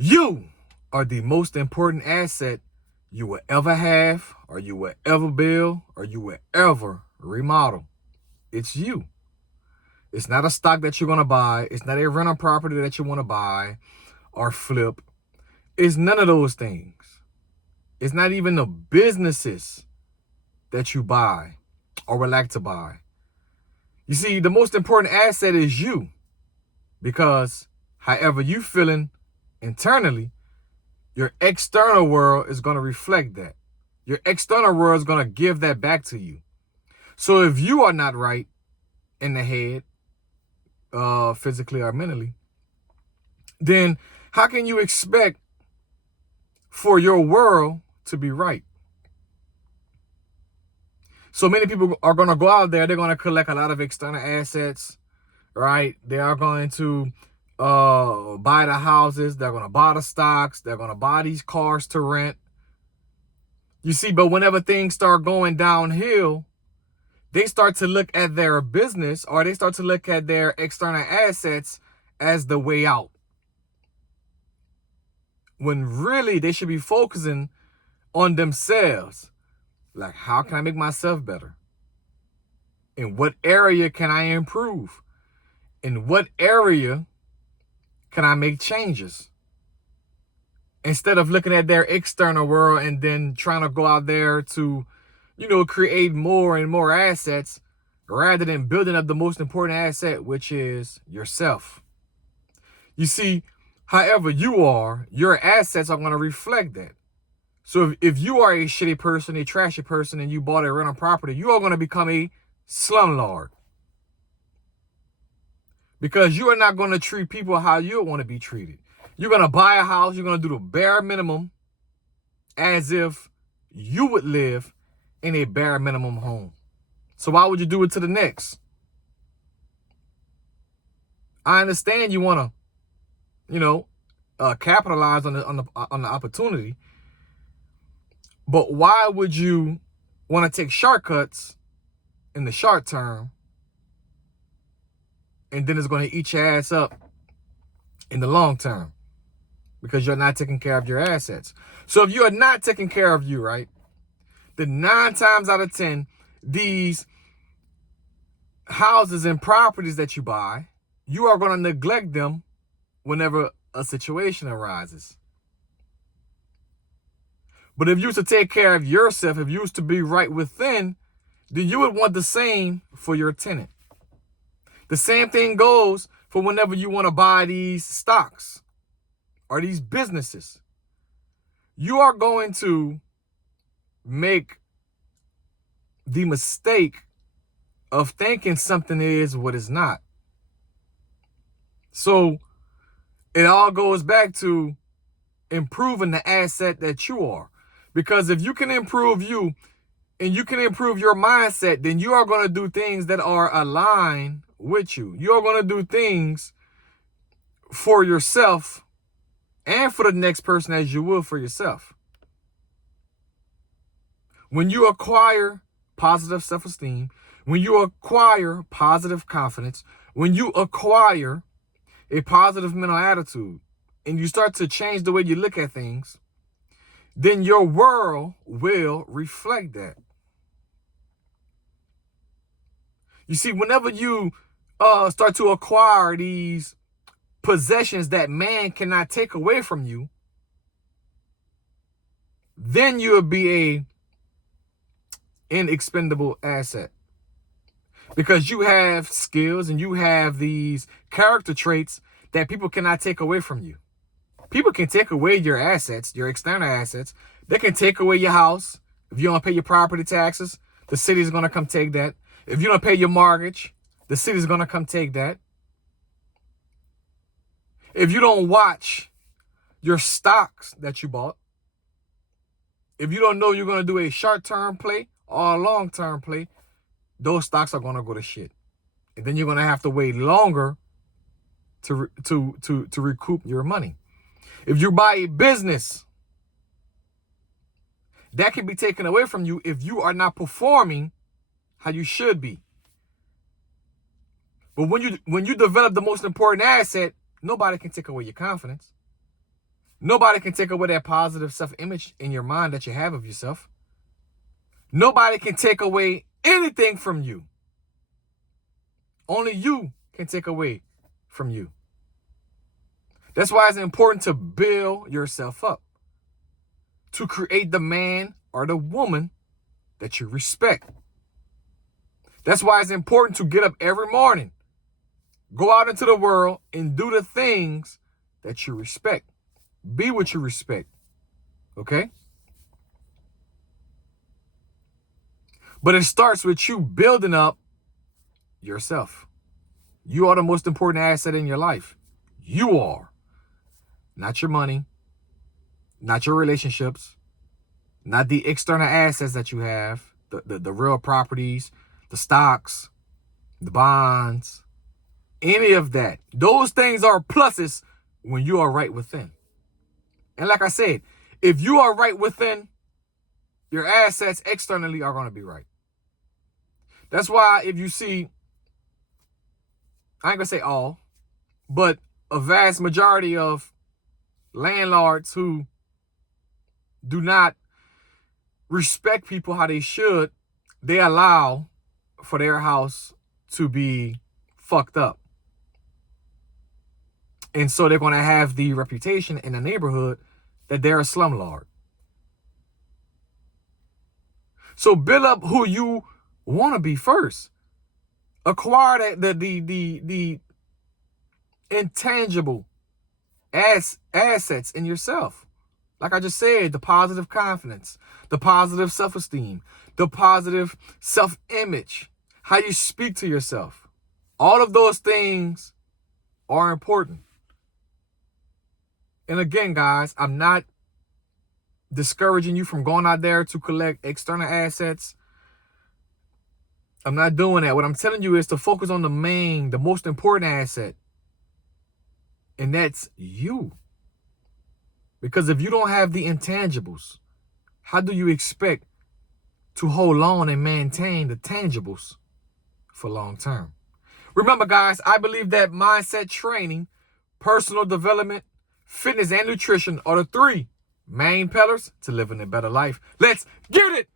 You are the most important asset you will ever have, or you will ever build, or you will ever remodel. It's you. It's not a stock that you're going to buy. It's not a rental property that you want to buy or flip. It's none of those things. It's not even the businesses that you buy or would like to buy. You see, the most important asset is you, because however you feeling internally, your external world is going to reflect that. Your external world is going to give that back to you. So if you are not right in the head, physically or mentally, then how can you expect for your world to be right? So many people are going to go out there. They're going to collect a lot of external assets, right? They are going to buy the houses. They're going to buy the stocks. They're going to buy these cars to rent. You see, but whenever things start going downhill, they start to look at their business, or they start to look at their external assets as the way out, when really they should be focusing on themselves. Like, how can I make myself better? In what area can I improve? In what area can I make changes? Instead of looking at their external world and then trying to go out there to, create more and more assets, rather than building up the most important asset, which is yourself. You see, however you are, your assets are going to reflect that. So if you are a shitty person, a trashy person, and you bought a rental property, you are going to become a slumlord. Because you are not going to treat people how you want to be treated. You're going to buy a house. You're going to do the bare minimum as if you would live in a bare minimum home. So why would you do it to the next? I understand you want to, capitalize on the opportunity. But why would you want to take shortcuts in the short term, and then it's going to eat your ass up in the long term, because you're not taking care of your assets? So if you are not taking care of you, right, then 9 times out of 10, these houses and properties that you buy, you are going to neglect them whenever a situation arises. But if you used to take care of yourself, if you used to be right within, then you would want the same for your tenant. The same thing goes for whenever you want to buy these stocks or these businesses. You are going to make the mistake of thinking something is what it's not. So it all goes back to improving the asset that you are. Because if you can improve you and you can improve your mindset, then you are going to do things that are aligned with you. You are going to do things for yourself and for the next person as you will for yourself. When you acquire positive self-esteem, when you acquire positive confidence, when you acquire a positive mental attitude, and you start to change the way you look at things, then your world will reflect that. You see, whenever you start to acquire these possessions that man cannot take away from you, then you'll be a inexpendable asset. Because you have skills and you have these character traits that people cannot take away from you. People can take away your assets, your external assets. They can take away your house. If you don't pay your property taxes, the city is going to come take that. If you don't pay your mortgage, the city is going to come take that. If you don't watch your stocks that you bought, if you don't know you're going to do a short-term play or a long-term play, those stocks are going to go to shit. And then you're going to have to wait longer to recoup your money. If you buy a business, that can be taken away from you if you are not performing how you should be. But when you develop the most important asset, nobody can take away your confidence. Nobody can take away that positive self-image in your mind that you have of yourself. Nobody can take away anything from you. Only you can take away from you. That's why it's important to build yourself up, to create the man or the woman that you respect. That's why it's important to get up every morning, go out into the world and do the things that you respect. Be what you respect. Okay? But it starts with you building up yourself. You are the most important asset in your life. You are. Not your money, not your relationships, not the external assets that you have, the real properties, the stocks, the bonds, any of that. Those things are pluses when you are right within. And like I said, if you are right within, your assets externally are going to be right. That's why if you see, I ain't going to say all, but a vast majority of landlords who do not respect people how they should, they allow for their house to be fucked up. And so they're going to have the reputation in the neighborhood that they're a slumlord. So build up who you want to be first. Acquire the intangible assets in yourself. Like I just said, the positive confidence, the positive self-esteem, the positive self-image, how you speak to yourself. All of those things are important. And again, guys, I'm not discouraging you from going out there to collect external assets. I'm not doing that. What I'm telling you is to focus on the most important asset. And that's you. Because if you don't have the intangibles, how do you expect to hold on and maintain the tangibles for long term? Remember, guys, I believe that mindset training, personal development, fitness, and nutrition are the three main pillars to living a better life. Let's get it!